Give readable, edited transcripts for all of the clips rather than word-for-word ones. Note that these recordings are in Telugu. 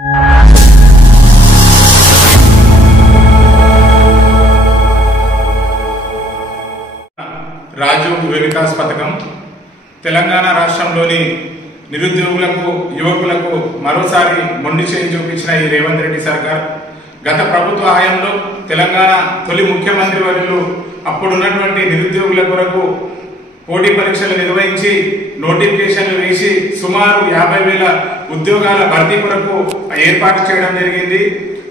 రాజీవ్ యువ వికాస్ పథకం తెలంగాణ రాష్ట్రంలోని నిరుద్యోగులకు యువకులకు మరోసారి మొండి చేయి చూపించిన ఈ రేవంత్ రెడ్డి సర్కార్ గత ప్రభుత్వ హయాంలో తెలంగాణ తొలి ముఖ్యమంత్రి వర్యులు అప్పుడున్నటువంటి నిరుద్యోగుల కొరకు పోటీ పరీక్షలు నిర్వహించి నోటిఫికేషన్లు వేసి సుమారు 50,000 ఉద్యోగాల భర్తీ కొరకు ఏర్పాటు చేయడం జరిగింది.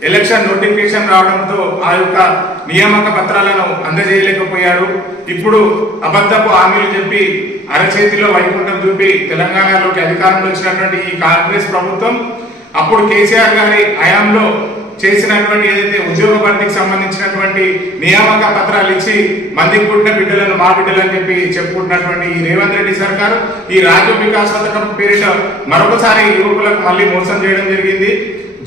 ఎలక్షన్ నోటిఫికేషన్ రావడంతో ఆ యొక్క నియామక పత్రాలను అందజేయలేకపోయారు. ఇప్పుడు అబద్ధపు హామీలు చెప్పి అరచేతిలో వైకుంఠం చూపి తెలంగాణలోకి అధికారంలో వచ్చినటువంటి ఈ కాంగ్రెస్ ప్రభుత్వం అప్పుడు కేసీఆర్ గారి హయాంలో చేసినటువంటి ఏదైతే ఉద్యోగ భర్తీకి సంబంధించినటువంటి నియామక పత్రాలు ఇచ్చి మందికి పుట్టిన బిడ్డలను మా బిడ్డలు అని చెప్పి చెప్పుకుంటున్నటువంటి ఈ రేవంత్ రెడ్డి సర్కారు ఈ రాజీవ్ వికాస్ పథకం పేరిట మరొకసారి యువకులకు మళ్ళీ మోసం చేయడం జరిగింది.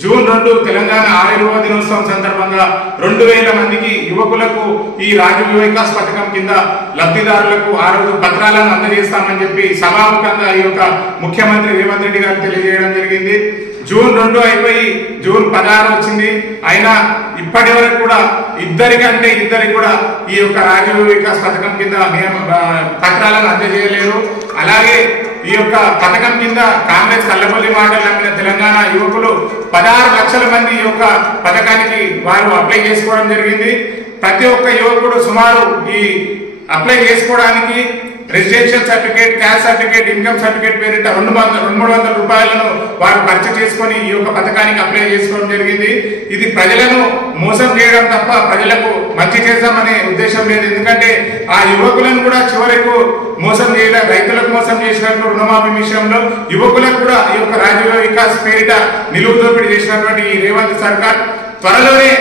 జూన్ 2 తెలంగాణ ఆవిర్భావ దినోత్సవం సందర్భంగా 2,000 మందికి యువకులకు ఈ రాజీవ్ వికాస్ పథకం కింద లబ్ధిదారులకు ఆ రోజు పత్రాలను అందజేస్తామని చెప్పి సభాముఖంగా ఈ యొక్క ముఖ్యమంత్రి రేవంత్ రెడ్డి గారు తెలియజేయడం జరిగింది. జూన్ 2 అయిపోయి జూన్ 16 వచ్చింది. అయినా ఇప్పటి వరకు కూడా ఇద్దరికి కూడా ఈ యొక్క రాజీవ్ వికాస్ పథకం కింద పత్రాలను అందజేయలేరు. అలాగే ఈ యొక్క పథకం కింద కాంగ్రెస్ కల్లబొల్లి మాటలు నమ్మిన తెలంగాణ యువకులు 16 లక్షల మంది ఈ యొక్క పథకానికి వారు అప్లై చేసుకోవడం జరిగింది. ప్రతి ఒక్క యువకుడు సుమారు ఈ అప్లై చేసుకోవడానికి residential certificate, caste certificate, income certificate పేరిట 200-300 రూపాయలను వారు ఖర్చు చేసుకుని ఈ యొక్క పథకానికి అప్లై చేసుకోవడం జరిగింది. ఇది ప్రజలను మోసం చేయడం తప్ప ప్రజలకు మంచి చేద్దామనే ఉద్దేశం లేదు. ఎందుకంటే ఆ యువకులను కూడా చివరకు మోసం చేయడం, రైతులకు మోసం చేసినట్లు రుణమాఫీ విషయంలో యువకులకు కూడా ఈ యొక్క రాజీవ్ వికాస్ పేరిట నిలువు దోపిడీ చేసినటువంటి ఈ రేవంత్ సర్కార్ త్వరలోనే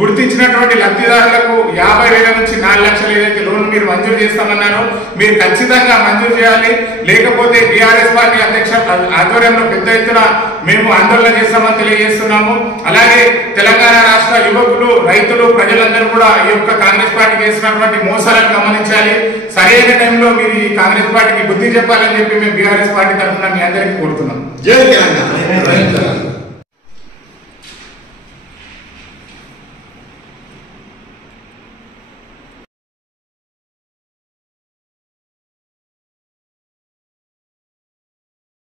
గుర్తించినటువంటి లబ్ధిదారులకు 50,000 నుంచి 4 లక్షలు ఏదైతే లోన్ మీరు మంజూరు చేస్తామన్నారో మీరు ఖచ్చితంగా మంజూరు చేయాలి. లేకపోతే బీఆర్ఎస్ పార్టీ అధ్యక్ష ఆధ్వర్యంలో పెద్ద ఎత్తున మేము ఆందోళన చేస్తామని తెలియజేస్తున్నాము. అలాగే తెలంగాణ రాష్ట్ర యువకులు, రైతులు, ప్రజలందరూ కూడా ఈ యొక్క కాంగ్రెస్ పార్టీ చేసినటువంటి మోసాలను గమనించాలి. సరైన టైంలో మీరు ఈ కాంగ్రెస్ పార్టీకి బుద్ధి చెప్పాలని చెప్పి మేము బీఆర్ఎస్ పార్టీ తరఫున మీ అందరికీ కోరుతున్నాం. జై తెలంగాణ.